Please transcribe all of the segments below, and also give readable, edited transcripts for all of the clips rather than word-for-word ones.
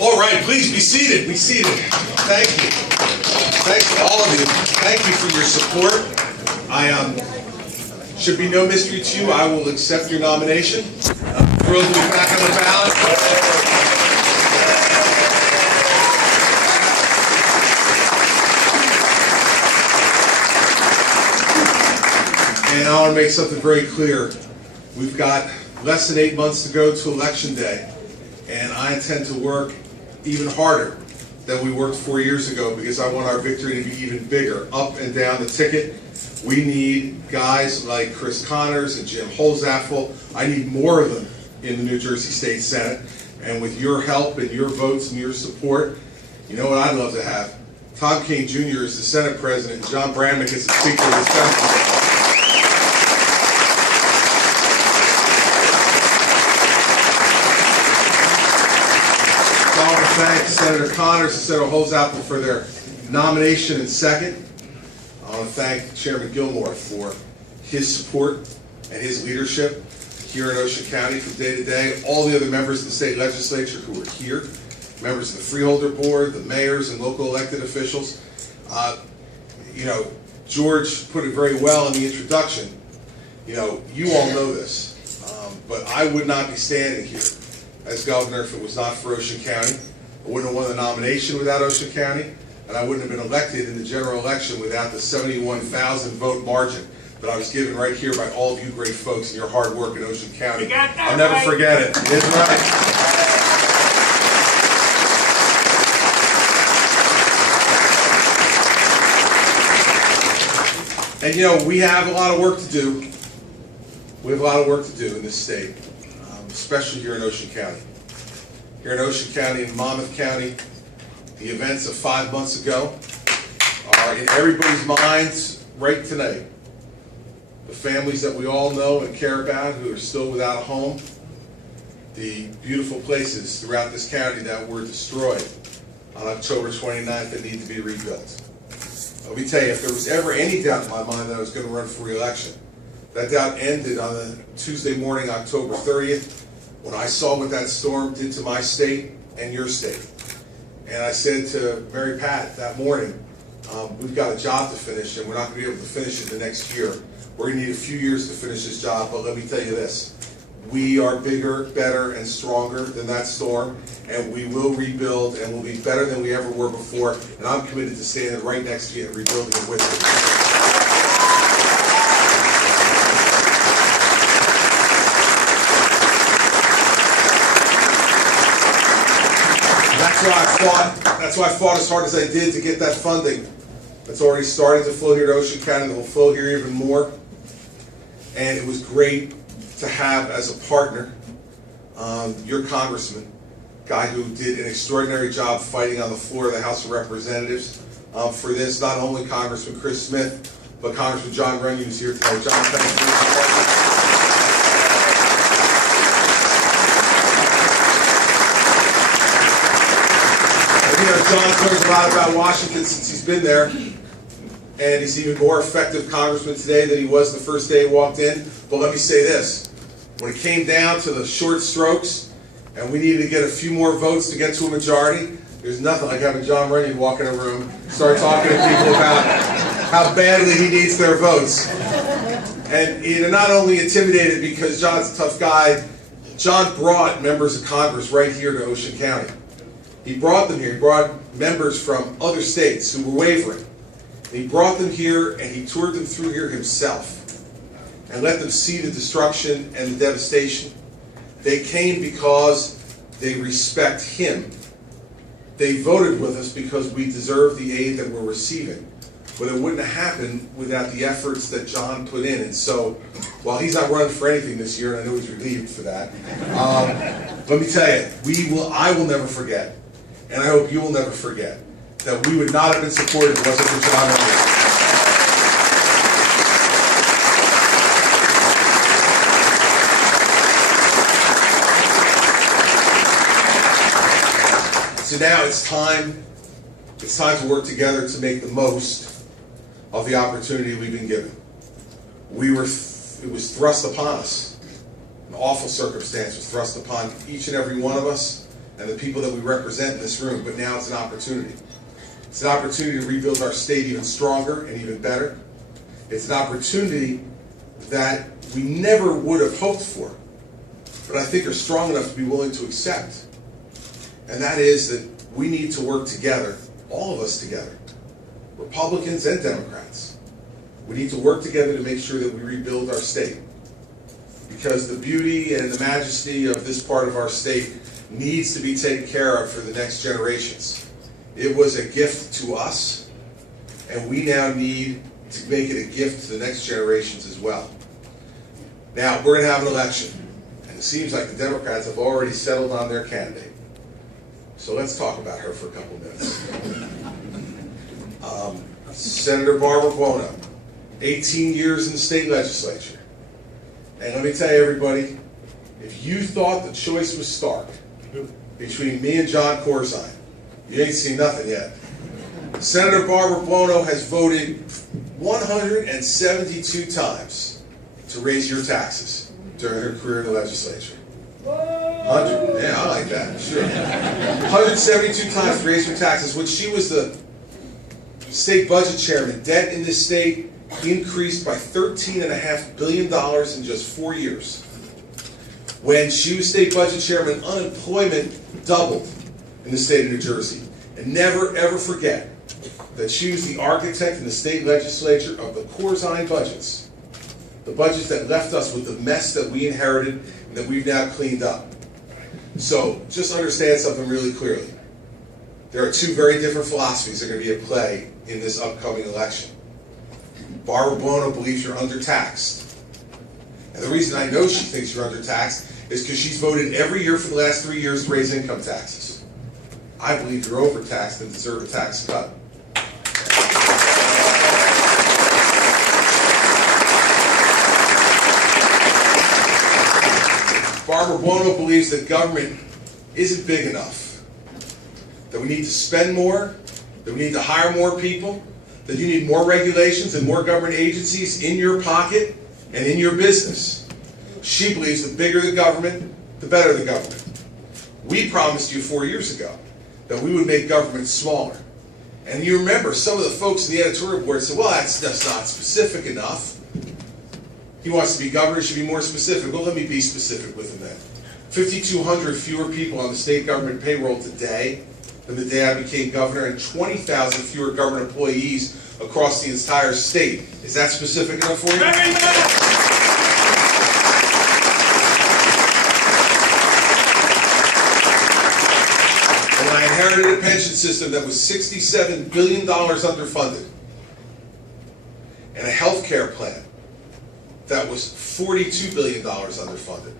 All right, please be seated. Be seated. Thank you. Thanks to all of you. Thank you for your support. Should be no mystery to you, I will accept your nomination. I'm thrilled to be back on the ballot. And I want to make something very clear. We've got less than 8 months to go to Election Day, and I intend to work even harder than we worked 4 years ago because I want our victory to be even bigger, up and down the ticket. We need guys like Chris Connors and Jim Holzappel. I need more of them in the New Jersey State Senate. And with your help and your votes and your support, you know what I'd love to have? Tom King Jr. is the Senate President, and John Bramnick is the Speaker of the Senate. So I want to thank Senator Connors and Senator Holzappel for their nomination and second. I want to thank Chairman Gilmore for his support and his leadership here in Ocean County from day to day. All the other members of the state legislature who are here, members of the Freeholder Board, the mayors and local elected officials. You know, George put it very well in the introduction. You know, you all know this, but I would not be standing here as governor if it was not for Ocean County. I wouldn't have won the nomination without Ocean County. And I wouldn't have been elected in the general election without the 71,000 vote margin that I was given right here by all of you great folks and your hard work in Ocean County. I'll never forget it. It's right. And you know, we have a lot of work to do. We have a lot of work to do in this state, especially here in Ocean County. Here in Ocean County and Monmouth County, the events of 5 months ago are in everybody's minds right tonight. The families that we all know and care about who are still without a home. The beautiful places throughout this county that were destroyed on October 29th that need to be rebuilt. Let me tell you, if there was ever any doubt in my mind that I was going to run for re-election, that doubt ended on the Tuesday morning, October 30th, when I saw what that storm did to my state and your state. And I said to Mary Pat that morning, we've got a job to finish, and we're not going to be able to finish it the next year. We're going to need a few years to finish this job, but let me tell you this. We are bigger, better, and stronger than that storm, and we will rebuild, and we'll be better than we ever were before, and I'm committed to standing right next to you and rebuilding it with you. That's why I fought as hard as I did to get that funding. That's already starting to flow here to Ocean County. It will flow here even more. And it was great to have as a partner your congressman, guy who did an extraordinary job fighting on the floor of the House of Representatives for this. Not only Congressman Chris Smith, but Congressman John Runyon who's here tonight. John, thank you for your support. You know, John's learned a lot about Washington since he's been there, and he's even more effective congressman today than he was the first day he walked in. But let me say this, when it came down to the short strokes, and we needed to get a few more votes to get to a majority, there's nothing like having John Runyon walk in a room, start talking to people about how badly he needs their votes. And you're not only intimidated because John's a tough guy, John brought members of Congress right here to Ocean County. He brought them here. He brought members from other states who were wavering. And he brought them here and he toured them through here himself and let them see the destruction and the devastation. They came because they respect him. They voted with us because we deserve the aid that we're receiving. But it wouldn't have happened without the efforts that John put in. And so, while he's not running for anything this year, and I know he's relieved for that, let me tell you, I will never forget, and I hope you will never forget, that we would not have been supported if it wasn't for John Runyon. So now it's time to work together to make the most of the opportunity we've been given. It was thrust upon us. An awful circumstance was thrust upon each and every one of us and the people that we represent in this room, but now it's an opportunity. It's an opportunity to rebuild our state even stronger and even better. It's an opportunity that we never would have hoped for, but I think are strong enough to be willing to accept. And that is that we need to work together, all of us together, Republicans and Democrats. We need to work together to make sure that we rebuild our state. Because the beauty and the majesty of this part of our state needs to be taken care of for the next generations. It was a gift to us, and we now need to make it a gift to the next generations as well. Now, we're going to have an election, and it seems like the Democrats have already settled on their candidate. So let's talk about her for a couple minutes. Senator Barbara Buono, 18 years in the state legislature. And let me tell you, everybody, if you thought the choice was stark between me and John Corzine, you ain't seen nothing yet. Senator Barbara Buono has voted 172 times to raise your taxes during her career in the legislature. 100, yeah, I like that, sure. 172 times to raise your taxes. When she was the state budget chairman, debt in this state increased by $13.5 billion in just 4 years. When she was state budget chairman, unemployment doubled in the state of New Jersey. And never, ever forget that she was the architect in the state legislature of the Corzine budgets. The budgets that left us with the mess that we inherited and that we've now cleaned up. So just understand something really clearly. There are two very different philosophies that are going to be at play in this upcoming election. Barbara Buono believes you're undertaxed. And the reason I know she thinks you're undertaxed is because she's voted every year for the last 3 years to raise income taxes. I believe you're overtaxed and deserve a tax cut. Barbara Buono believes that government isn't big enough, that we need to spend more, that we need to hire more people, that you need more regulations and more government agencies in your pocket and in your business. She believes the bigger the government, the better the government. We promised you 4 years ago that we would make government smaller. And you remember some of the folks in the editorial board said, well, that's not specific enough. He wants to be governor, should be more specific. Well, let me be specific with him then. 5,200 fewer people on the state government payroll today than the day I became governor, and 20,000 fewer government employees across the entire state. Is that specific enough for you? And I inherited a pension system that was $67 billion underfunded, and a health care plan that was $42 billion underfunded.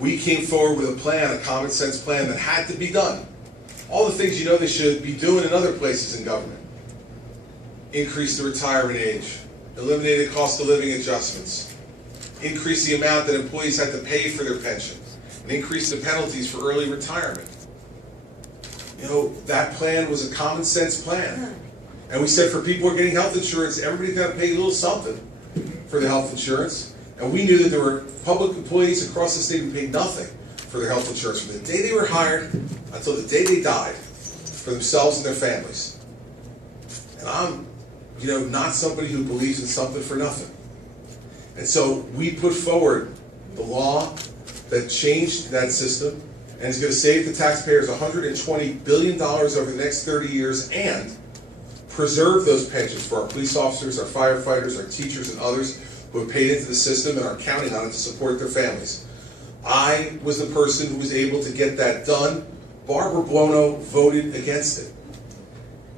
We came forward with a plan, a common sense plan that had to be done. All the things you know they should be doing in other places in government. Increase the retirement age, eliminated cost of living adjustments, increase the amount that employees had to pay for their pension, and increase the penalties for early retirement. You know, that plan was a common sense plan. And we said for people who are getting health insurance, everybody's got to pay a little something for the health insurance. And we knew that there were public employees across the state who paid nothing for their health insurance from the day they were hired until the day they died, for themselves and their families. And I'm, not somebody who believes in something for nothing. And so we put forward the law that changed that system and is going to save the taxpayers $120 billion over the next 30 years and preserve those pensions for our police officers, our firefighters, our teachers, and others who have paid into the system and are counting on it to support their families. I was the person who was able to get that done. Barbara Buono voted against it.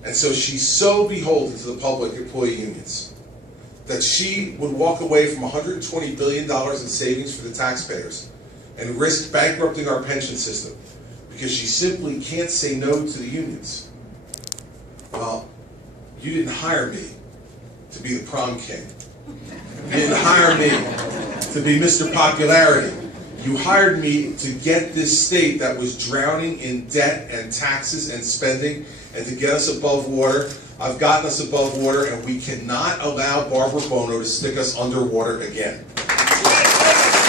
And so she's so beholden to the public employee unions that she would walk away from $120 billion in savings for the taxpayers and risk bankrupting our pension system because she simply can't say no to the unions. Well, you didn't hire me to be the prom king. You didn't hire me to be Mr. Popularity. You hired me to get this state that was drowning in debt and taxes and spending and to get us above water. I've gotten us above water, and we cannot allow Barbara Buono to stick us underwater again. Thank you.